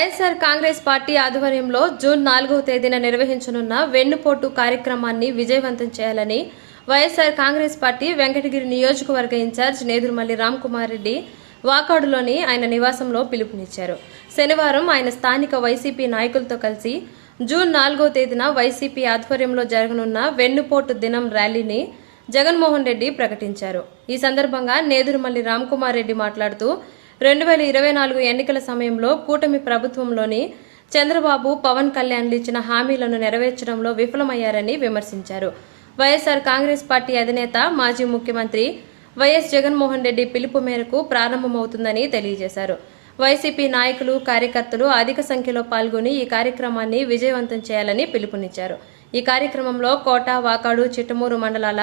YSR Congress party ఆధ్వర్యంలో June 4వ తేదీన నిర్వహించనున్న వెన్నుపోటు కార్యక్రమాన్ని విజయవంతం చేయాలని వైఎస్ఆర్ కాంగ్రెస్ పార్టీ వెంకటగిరి నియోజకవర్గ ఇన్ఛార్జ్ నేదురుమల్లి రామ్కుమార్ రెడ్డి వాకాడులోని ఆయన నివాసంలో పిలుపునిచ్చారు. శనివారం ఆయన స్థానిక వైసీపీ నాయకులతో కలిసి జూన్ 4వ తేదీన వైసీపీ ఆధ్వర్యంలో జరగనున్న వెన్నుపోటు దినం ర్యాలీని జగన్మోహన్ రెడ్డి ప్రకటించారు. ఈ సందర్భంగా నేదురుమల్లి రామ్కుమార్ రెడ్డి మాట్లాడుతూ 2024 ఎన్నికల సమయంలో కూటమి ప్రభుత్వంలోని చంద్రబాబు, పవన్ కళ్యాణ్లు ఇచ్చిన హామీలను నెరవేర్చడంలో విఫలమయ్యారని విమర్శించారు. వైఎస్ఆర్ కాంగ్రెస్ పార్టీ అధినేత మాజీ ముఖ్యమంత్రి వైఎస్ జగన్మోహన్ రెడ్డి పిలుపు మేరకు ప్రారంభమవుతుందని తెలియజేశారు. వైసీపీ నాయకులు, కార్యకర్తలు అధిక సంఖ్యలో పాల్గొని ఈ కార్యక్రమాన్ని విజయవంతం చేయాలని పిలుపునిచ్చారు. ఈ కార్యక్రమంలో కోట, వాకాడు, చిట్టమూరు మండలాల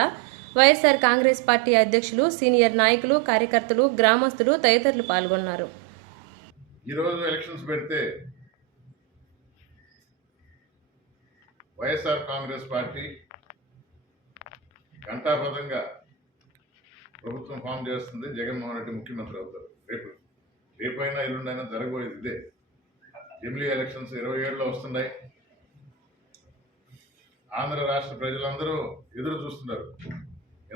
వైఎస్ఆర్ కాంగ్రెస్ పార్టీ అధ్యక్షులు, సీనియర్ నాయకులు, కార్యకర్తలు, గ్రామస్తులు తదితరులు పాల్గొన్నారు. ఈరోజు ఎలక్షన్స్ పెడితే వైఎస్ఆర్ కాంగ్రెస్ పార్టీ ఘంటాపథంగా ప్రభుత్వం ఫామ్ చేస్తుంది. జగన్మోహన్ రెడ్డి ముఖ్యమంత్రి అవుతారు. రేపైనా ఎల్లుండైనా జరగబోయేది ఇదే. జమిలీ ఎలక్షన్స్ 27లో వస్తున్నాయి. ఆంధ్ర రాష్ట్ర ప్రజలందరూ ఎదురు చూస్తున్నారు.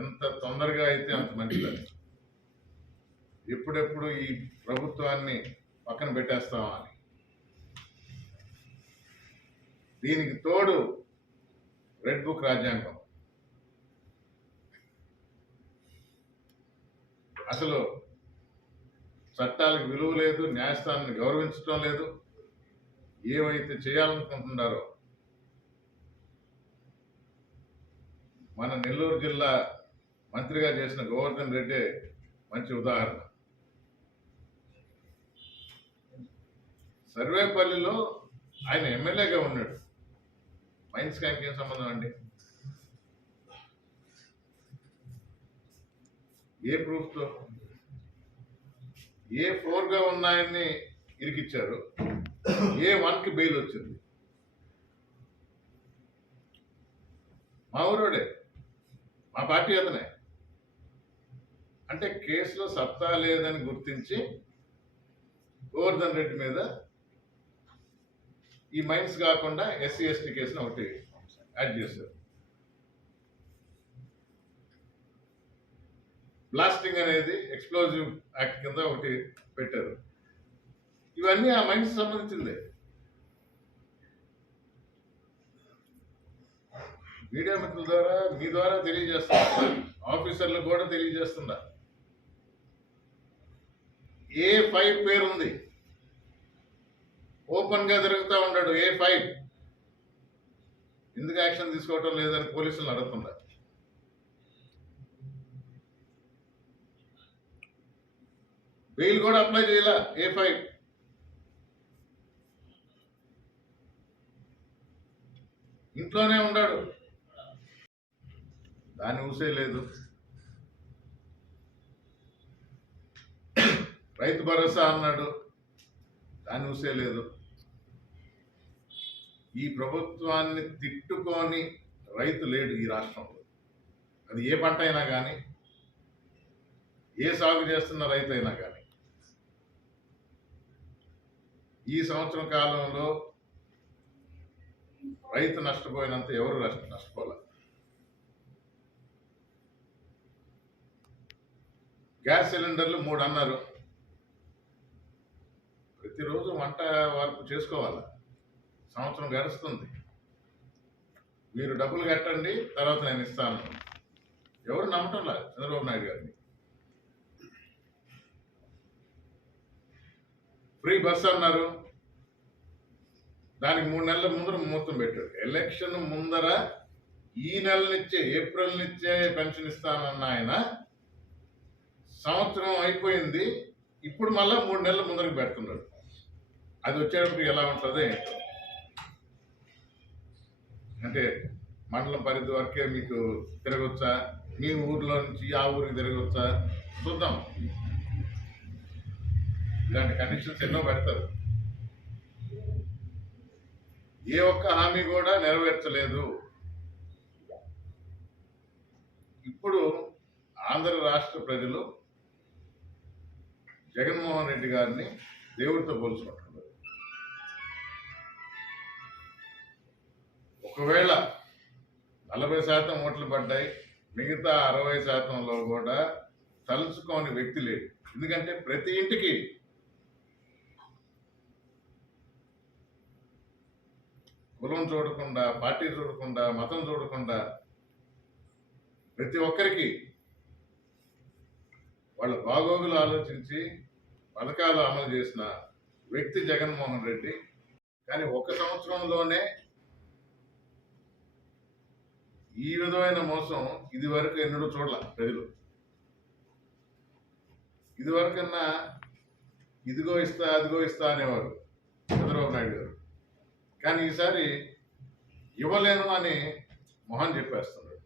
ఎంత తొందరగా అయితే అంత మంచిదని. ఎప్పుడెప్పుడు ఈ ప్రభుత్వాన్ని పక్కన పెట్టేస్తామా అని. దీనికి తోడు రెడ్ బుక్ రాజ్యాంగం. అసలు చట్టాలకు విలువ లేదు, న్యాయస్థానాన్ని గౌరవించడం లేదు. ఏవైతే చేయాలనుకుంటున్నారో మన నెల్లూరు జిల్లా మంత్రిగా చేసిన గోవర్ధన్ రెడ్డి మంచి ఉదాహరణ. సర్వేపల్లిలో ఆయన ఎమ్మెల్యేగా ఉన్నాడు. మైన్స్ క్యాంప్ ఏం సంబంధం అండి? ఏ ప్రూఫ్తో? A4గా ఉన్నాయన్ని ఇరికిచ్చారు. A1కి బెయిల్ వచ్చింది. మా ఊరోడే, మా పార్టీ అతనే. అంటే కేసులో సత్తా లేదని గుర్తించి గోవర్ధన్ రెడ్డి మీద ఈ మైన్స్ కాకుండా SC ST కేసును ఒకటి యాడ్ చేశారు. బ్లాస్టింగ్ అనేది ఎక్స్ప్లోజివ్ యాక్ట్ కింద ఒకటి పెట్టారు. ఇవన్నీ ఆ మైన్స్ సంబంధించిందే. మీడియా మిత్రుల ద్వారా, మీ ద్వారా తెలియజేస్తున్నా, ఆఫీసర్లకు కూడా తెలియజేస్తున్నా. A5 పేరుంది. ఓపెన్ గా తిరుగుతూ ఉన్నాడు A5. ఎందుకు యాక్షన్ తీసుకోవటం లేదని పోలీసులను అడుగుతున్నారు. బెయిల్ కూడా అప్లై చేయాల A5. ఇంట్లోనే ఉన్నాడు. దాన్ని ఊసే లేదు. రైతు భరోసా అన్నాడు, దాన్ని ఊసే లేదు. ఈ ప్రభుత్వాన్ని తిట్టుకొని రైతు లేడు ఈ రాష్ట్రంలో. అది ఏ పంట అయినా కానీ, ఏ సాగు చేస్తున్న రైతు అయినా కానీ. ఈ సంవత్సరం కాలంలో రైతు నష్టపోయినంత ఎవరు నష్టపోలే. గ్యాస్ సిలిండర్లు 3 అన్నారు. ప్రతిరోజు వంట వరకు చేసుకోవాలి. సంవత్సరం గడుస్తుంది. మీరు డబ్బులు కట్టండి, తర్వాత నేను ఇస్తాను. ఎవరు నమ్మటంలా చంద్రబాబు నాయుడు గారిని. ఫ్రీ బస్ అన్నారు. దానికి 3 నెలల ముందర ముహూర్తం పెట్టాడు. ఎలక్షన్ ముందర ఈ నెల నుంచే, ఏప్రిల్ నుంచే పెన్షన్ ఇస్తానన్న ఆయన సంవత్సరం అయిపోయింది. ఇప్పుడు మళ్ళా 3 నెలల ముందరకు పెడుతున్నాడు. అది వచ్చేటప్పుడు ఎలా ఉంటుందో ఏంటో. అంటే మండలం పరిధి వరకే మీకు తిరగొచ్చా? మీ ఊర్లో నుంచి ఆ ఊరికి తిరగొచ్చా? చూద్దాం. ఇలాంటి కండిషన్స్ ఎన్నో పెడతారు. ఏ ఒక్క హామీ కూడా నెరవేర్చలేదు. ఇప్పుడు ఆంధ్ర రాష్ట్ర ప్రజలు జగన్మోహన్ రెడ్డి గారిని దేవుడితో పోల్చుకుంటున్నారు. ఒకవేళ 40% ఓట్లు పడ్డాయి, మిగతా 60%లో కూడా తలుచుకోని వ్యక్తి లేడు. ఎందుకంటే ప్రతి ఇంటికి కులం చూడకుండా, పార్టీ చూడకుండా, మతం చూడకుండా ప్రతి ఒక్కరికి వాళ్ళ బాగోగులు ఆలోచించి పథకాలు అమలు చేసిన వ్యక్తి జగన్మోహన్ రెడ్డి. కానీ 1 సంవత్సరంలోనే ఈ విధమైన మోసం ఇదివరకు ఎన్నడూ చూడాల ప్రజలు. ఇదివరకన్నా ఇదిగో ఇస్తా అదిగో ఇస్తా అనేవారు చంద్రబాబు నాయుడు గారు. కానీ ఈసారి ఇవ్వలేను అని మొహం చెప్పేస్తున్నాడు.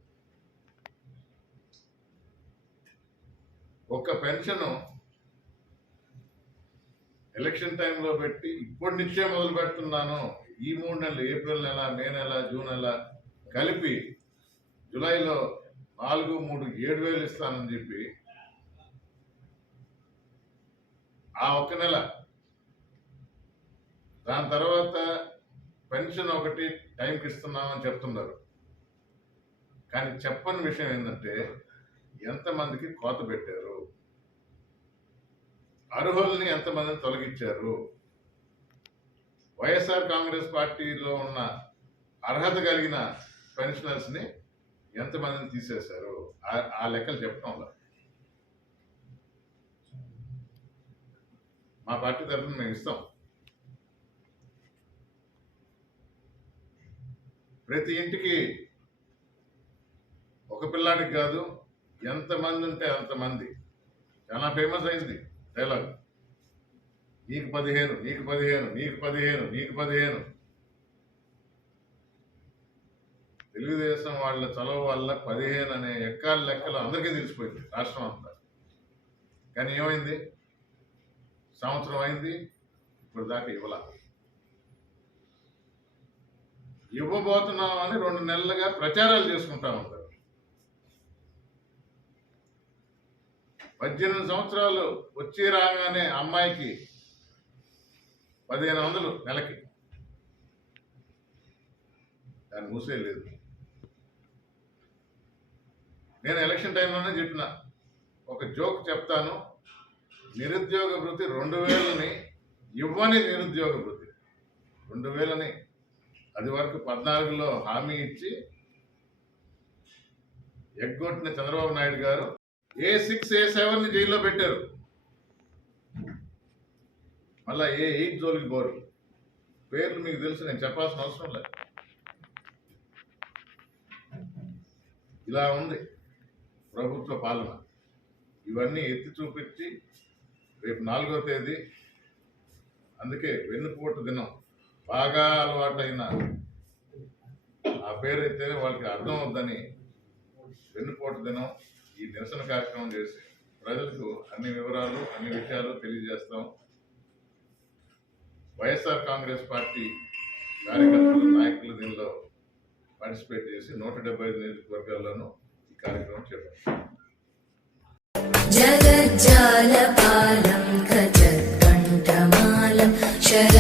ఒక్క పెన్షన్ ఎలక్షన్ టైంలో పెట్టి ఇప్పటి నుంచే మొదలు పెడుతున్నాను, ఈ 3 నెలలు, ఏప్రిల్ నెల, మే నెల, జూన్ నెల కలిపి జూలైలో 4, 3, 7,000 ఇస్తానని చెప్పి ఆ ఒక్క నెల, దాని తర్వాత పెన్షన్ ఒకటి టైంకి ఇస్తున్నామని చెప్తున్నారు. కానీ చెప్పని విషయం ఏంటంటే ఎంతమందికి కోత పెట్టారు, అర్హుల్ని ఎంతమందిని తొలగించారు, వైఎస్ఆర్ కాంగ్రెస్ పార్టీలో ఉన్న అర్హత కలిగిన పెన్షనర్స్ని ఎంతమందిని తీసేశారు, ఆ లెక్కలు చెప్పడంలో మా పార్టీ తరఫున మేము ఇస్తాం. ప్రతి ఇంటికి ఒక పిల్లాడికి కాదు, ఎంతమంది ఉంటే అంతమంది. చాలా ఫేమస్ అయింది డైలాగ్, నీకు 15, నీకు 15, నీకు 15, నీకు 15. తెలుగుదేశం వాళ్ళ చలవ వల్ల 15 అనే ఎక్కాల లెక్కలు అందరికీ తెలిసిపోయింది రాష్ట్రం అంతా. కానీ ఏమైంది, సంవత్సరం అయింది, ఇప్పుడు దాకా ఇవ్వాల. ఇవ్వబోతున్నామని 2 నెలలుగా ప్రచారాలు చేసుకుంటా ఉంటారు. 18 సంవత్సరాలు వచ్చి రాగానే అమ్మాయికి 1500 నెలకి, దాన్ని మూసే లేదు. నేను ఎలక్షన్ టైంలోనే చెప్పిన ఒక జోక్ చెప్తాను, నిరుద్యోగ భృతి 2000ని ఇవ్వని నిరుద్యోగ భృతి 2000ని అది వరకు 14లో హామీ ఇచ్చి ఎగ్గొట్టిన చంద్రబాబు నాయుడు గారు A6, A7ని జైల్లో పెట్టారు. మళ్ళా A8 జోలికి పోరు. పేర్లు మీకు తెలుసు, నేను చెప్పాల్సిన అవసరం లేదు. ఇలా ఉంది ప్రభుత్వ పాలన. ఇవన్నీ ఎత్తి చూపించి రేపు 4వ తేదీ, అందుకే వెన్నుపోటు దినం, బాగా అలవాటైన ఆ పేరైతేనే వాళ్ళకి అర్థం అవుద్దని వెన్నుపోటు దినం ఈ నిరసన కార్యక్రమం చేసి ప్రజలకు అన్ని వివరాలు, అన్ని విషయాలు తెలియజేస్తాం. వైఎస్ఆర్ కాంగ్రెస్ పార్టీ కార్యకర్తలు, నాయకులు దీనిలో పార్టిసిపేట్ చేసి 175 నియోజకవర్గాల్లోనూ ఈ కార్యక్రమం చేపట్టాం. జగజ్జాలపాలం గజత్కంఠమాలం శర